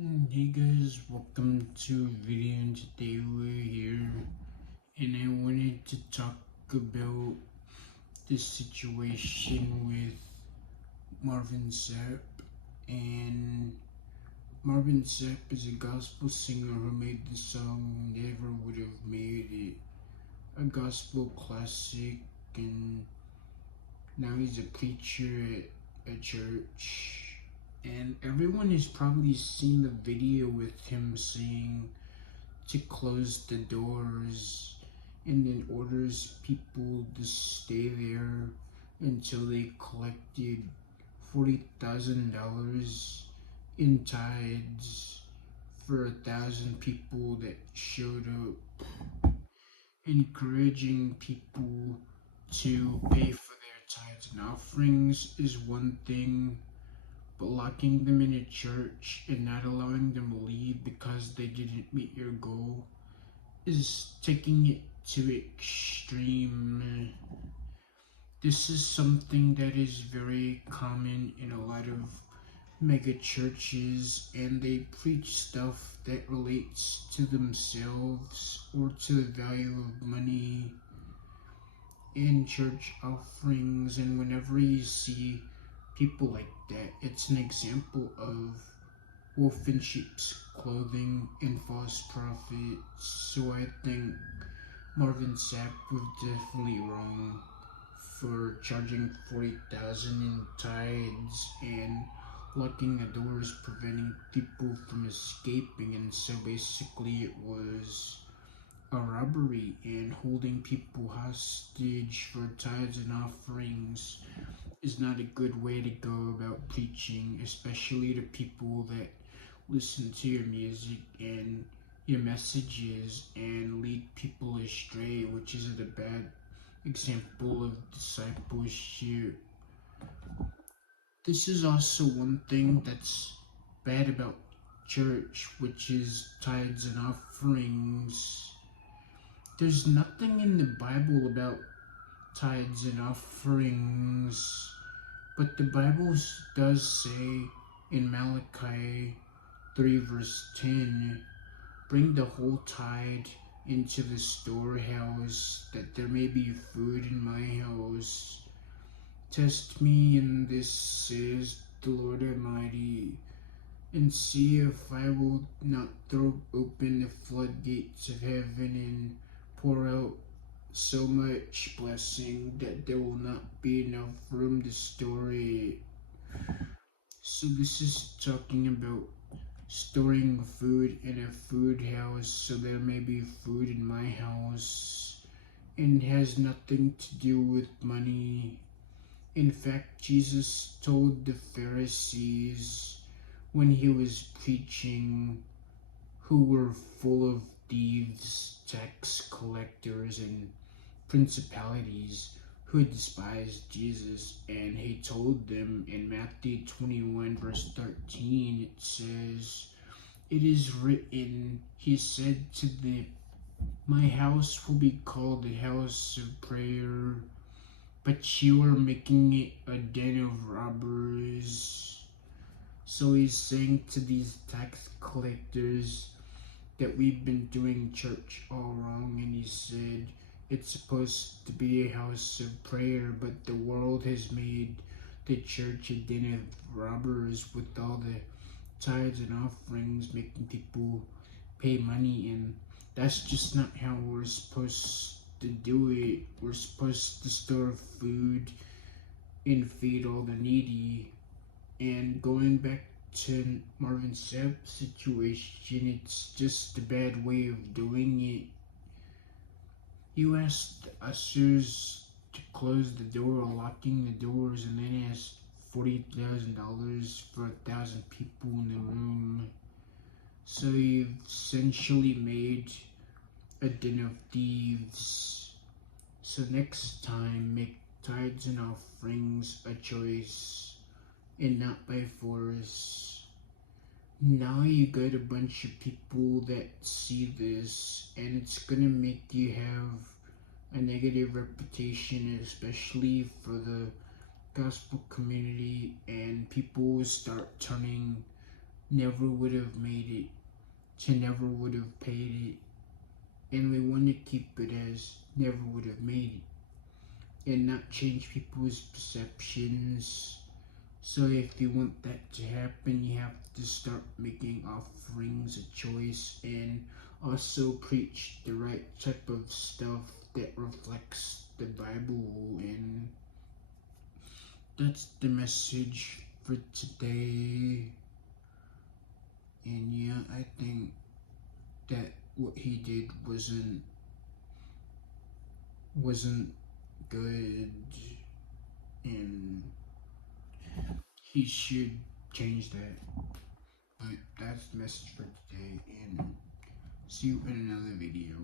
Hey guys, welcome to a video, and today we're here and I wanted to talk about this situation with Marvin Sapp. And Marvin Sapp is a gospel singer who made the song Never Would Have Made It a gospel classic, and now he's a preacher at a church. And everyone has probably seen the video with him saying to close the doors and then orders people to stay there until they collected $40,000 in tithes for 1,000 people that showed up, encouraging people to pay for their tithes and offerings is one thing, but locking them in a church and not allowing them to leave because they didn't meet your goal is taking it to extreme. This is something that is very common in a lot of mega churches, and they preach stuff that relates to themselves or to the value of money in church offerings. And whenever you see people like that, it's an example of wolf in sheep's clothing and false prophets. So I think Marvin Sapp was definitely wrong for charging 40,000 in tithes and locking the doors, preventing people from escaping. And so basically, it was a robbery, and holding people hostage for tithes and offerings is not a good way to go about preaching, especially to people that listen to your music and your messages and lead people astray, which is a bad example of discipleship. This is also one thing that's bad about church, which is tithes and offerings. There's nothing in the Bible about tithes and offerings, but the Bible does say in Malachi 3 verse 10, bring the whole tithe into the storehouse, that there may be food in my house. Test me in this, says the Lord Almighty, and see if I will not throw open the floodgates of heaven and pour out so much blessing that there will not be enough room to store it. So this is talking about storing food in a food house, so there may be food in my house, and has nothing to do with money. In fact, Jesus told the Pharisees when he was preaching, who were full of thieves, tax collectors, and principalities, who despised Jesus, and he told them in Matthew 21 verse 13, it says, it is written, he said to them, my house will be called a house of prayer, but you are making it a den of robbers. So he's saying to these tax collectors that we've been doing church all wrong, and he said it's supposed to be a house of prayer, but the world has made the church a den of robbers with all the tithes and offerings, making people pay money, and that's just not how we're supposed to do it. We're supposed to store food and feed all the needy. And going back to Marvin Sapp's situation, it's just a bad way of doing it. You asked ushers to close the door, locking the doors, and then asked $40,000 for 1,000 people in the room. So you've essentially made a den of thieves. So next time, make tithes and offerings a choice and not by force. Now you got a bunch of people that see this, and it's gonna make you have a negative reputation, especially for the gospel community, and people will start turning never would have made it, to never would have paid it, and we want to keep it as never would have made it and not change people's perceptions. So if you want that to happen, you have to start making offerings a choice and also preach the right type of stuff that reflects the Bible. And that's the message for today. And yeah, I think that what he did wasn't good, and he should change that. But that's the message for today, and see you in another video.